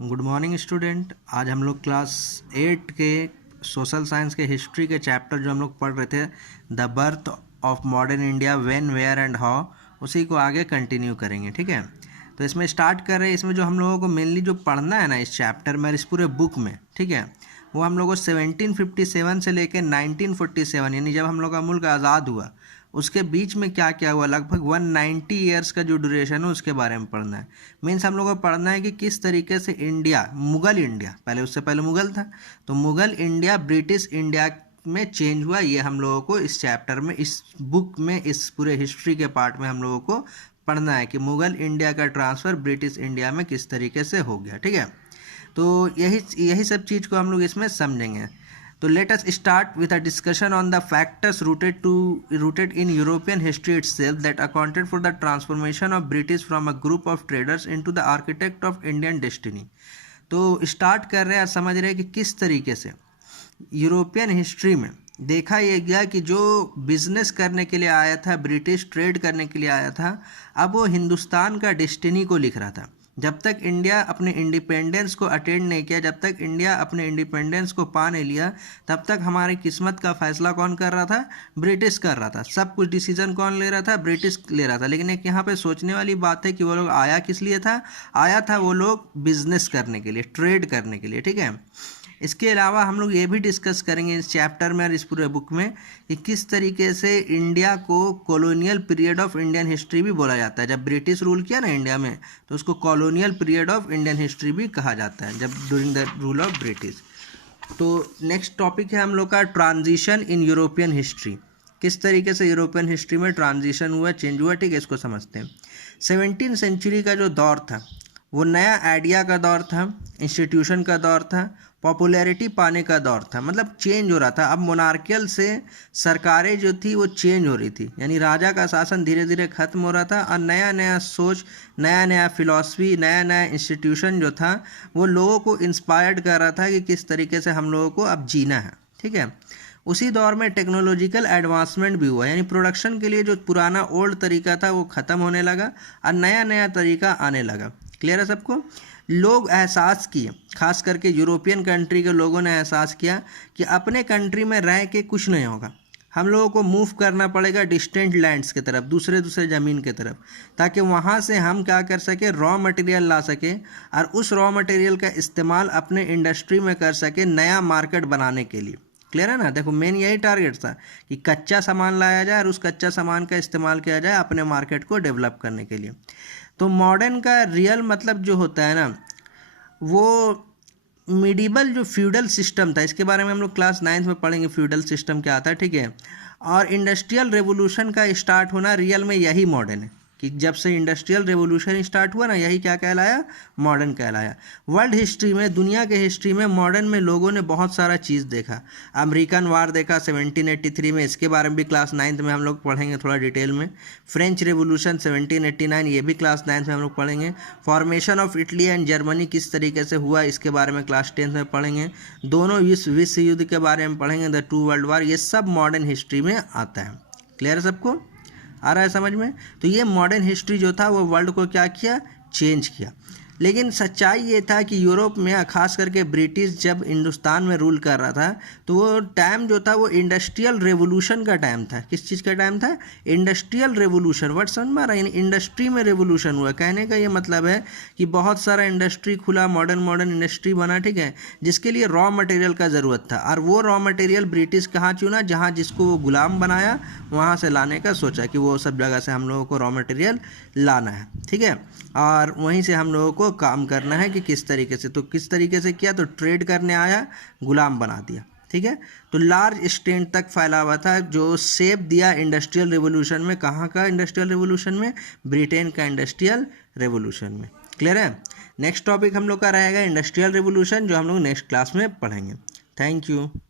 Good morning student. आज हम लोग क्लास 8 के सोशल साइंस के हिस्ट्री के चैप्टर जो हम लोग पढ़ रहे थे the birth of modern India when where and how, उसी को आगे कंटिन्यू करेंगे। ठीक है, तो इसमें स्टार्ट कर रहे हैं। इसमें जो हम लोगों को मेनली जो पढ़ना है ना इस चैप्टर में, इस पूरे बुक में, ठीक है, वो हम लोगों को 1757 से लेकर 1947 यानी जब हम लोग का मुल्क आज़ाद हुआ उसके बीच में क्या क्या हुआ, लगभग 190 ईयर्स का जो ड्यूरेशन है उसके बारे में पढ़ना है। मीन्स हम लोगों को पढ़ना है कि किस तरीके से इंडिया, मुग़ल इंडिया, पहले उससे पहले मुग़ल था, तो मुग़ल इंडिया ब्रिटिश इंडिया में चेंज हुआ। ये हम लोगों को इस चैप्टर में, इस बुक में, इस पूरे हिस्ट्री के पार्ट में हम लोगों को पढ़ना है कि मुग़ल इंडिया का ट्रांसफ़र ब्रिटिश इंडिया में किस तरीके से हो गया। ठीक है, तो यही सब चीज़ को हम लोग इसमें समझेंगे। तो let us start with a discussion on the factors rooted in European history itself that accounted for the transformation of British from a group of traders into the architect of Indian destiny. तो start कर रहे हैं, समझ रहे हैं कि किस तरीके से यूरोपियन हिस्ट्री में देखा यह गया कि जो बिजनेस करने के लिए आया था, ब्रिटिश ट्रेड करने के लिए आया था, अब वो हिंदुस्तान का डेस्टिनी को लिख रहा था। जब तक इंडिया अपने इंडिपेंडेंस को अटेंड नहीं किया, जब तक इंडिया अपने इंडिपेंडेंस को पा नहीं लिया, तब तक हमारी किस्मत का फैसला कौन कर रहा था? ब्रिटिश कर रहा था। सब कुछ डिसीजन कौन ले रहा था? ब्रिटिश ले रहा था। लेकिन एक यहाँ पे सोचने वाली बात है कि वो लोग आया किस लिए था? आया था वो लोग बिजनेस करने के लिए, ट्रेड करने के लिए। ठीक है, इसके अलावा हम लोग ये भी डिस्कस करेंगे इस चैप्टर में और इस पूरे बुक में कि किस तरीके से इंडिया को colonial period of Indian history भी बोला जाता है। जब ब्रिटिश रूल किया ना इंडिया में, तो उसको colonial period of Indian history भी कहा जाता है, जब during the rule of British. तो नेक्स्ट टॉपिक है हम लोग का ट्रांजिशन इन यूरोपियन हिस्ट्री। किस तरीके से यूरोपियन हिस्ट्री में ट्रांजिशन हुआ, चेंज हुआ। ठीक है, इसको समझते हैं। 17वीं सेंचुरी का जो दौर था वो नया आइडिया का दौर था, इंस्टीट्यूशन का दौर था, पॉपुलैरिटी पाने का दौर था। मतलब चेंज हो रहा था। अब मोनार्कियल से सरकारें जो थी वो चेंज हो रही थी, यानी राजा का शासन धीरे धीरे खत्म हो रहा था और नया नया सोच, नया नया फिलॉसफी, नया नया इंस्टीट्यूशन जो था वो लोगों को इंस्पायर्ड कर रहा था कि किस तरीके से हम लोगों को अब जीना है। ठीक है, उसी दौर में टेक्नोलॉजिकल एडवांसमेंट भी हुआ, यानी प्रोडक्शन के लिए जो पुराना ओल्ड तरीका था वो ख़त्म होने लगा और नया नया तरीका आने लगा। क्लियर है सबको? लोग एहसास किए, खास करके यूरोपियन कंट्री के लोगों ने एहसास किया कि अपने कंट्री में रह के कुछ नहीं होगा, हम लोगों को मूव करना पड़ेगा डिस्टेंट लैंड्स की तरफ, दूसरे ज़मीन की तरफ, ताकि वहाँ से हम क्या कर सके, रॉ मटेरियल ला सके और उस रॉ मटेरियल का इस्तेमाल अपने इंडस्ट्री में कर सके, नया मार्केट बनाने के लिए। क्लियर है ना? देखो, मेन यही टारगेट था कि कच्चा सामान लाया जाए और उस कच्चा सामान का इस्तेमाल किया जाए अपने मार्केट को डेवलप करने के लिए। तो मॉडर्न का रियल मतलब जो होता है ना, वो मिडिवल जो फ्यूडल सिस्टम था, इसके बारे में हम लोग क्लास 9th में पढ़ेंगे फ्यूडल सिस्टम क्या आता है। ठीक है, और इंडस्ट्रियल रेवोल्यूशन का स्टार्ट होना रियल में यही मॉडर्न है कि जब से इंडस्ट्रियल रेवोल्यूशन स्टार्ट हुआ ना, यही क्या कहलाया? मॉडर्न कहलाया। वर्ल्ड हिस्ट्री में, दुनिया के हिस्ट्री में मॉडर्न में लोगों ने बहुत सारा चीज़ देखा। अमेरिकन वार देखा 1783 में, इसके बारे में भी क्लास 9th में हम लोग पढ़ेंगे थोड़ा डिटेल में। फ्रेंच रेवोल्यूशन 1789, ये भी क्लास 9th में हम लोग पढ़ेंगे। Formation of Italy and Germany किस तरीके से हुआ, इसके बारे में क्लास 10th में पढ़ेंगे। दोनों विश्व युद्ध के बारे में पढ़ेंगे, द 2 वर्ल्ड वार। ये सब मॉडर्न हिस्ट्री में आता है। क्लियर है सबको? आ रहा है समझ में? तो ये मॉडर्न हिस्ट्री जो था वो वर्ल्ड को क्या किया? चेंज किया। लेकिन सच्चाई ये था कि यूरोप में, खास करके ब्रिटिश जब हिंदुस्तान में रूल कर रहा था, तो वो टाइम जो था वो इंडस्ट्रियल रेवोल्यूशन का टाइम था। किस चीज़ का टाइम था? Industrial revolution. वर्ड समझ में आ रहा है? इंडस्ट्री में रेवोल्यूशन हुआ। कहने का ये मतलब है कि बहुत सारा इंडस्ट्री खुला, मॉडर्न इंडस्ट्री बना। ठीक है, जिसके लिए रॉ मटेरियल का ज़रूरत था, और वो रॉ मटेरियल ब्रिटिश कहाँ चुना? जहाँ जिसको वो गुलाम बनाया वहाँ से लाने का सोचा कि वो सब जगह से हम लोगों को रॉ मटेरियल लाना है। ठीक है, और वहीं से हम लोगों को काम करना है कि किस तरीके से। तो किस तरीके से किया? तो ट्रेड करने आया, गुलाम बना दिया। ठीक है, तो लार्ज एक्सटेंट तक फैला हुआ था, जो शेप दिया इंडस्ट्रियल रेवोल्यूशन में। कहाँ का इंडस्ट्रियल रेवोल्यूशन में? ब्रिटेन का इंडस्ट्रियल रेवोल्यूशन में। क्लियर है? नेक्स्ट टॉपिक हम लोग का रहेगा इंडस्ट्रियल रेवोल्यूशन, जो हम लोग नेक्स्ट क्लास में पढ़ेंगे। Thank you.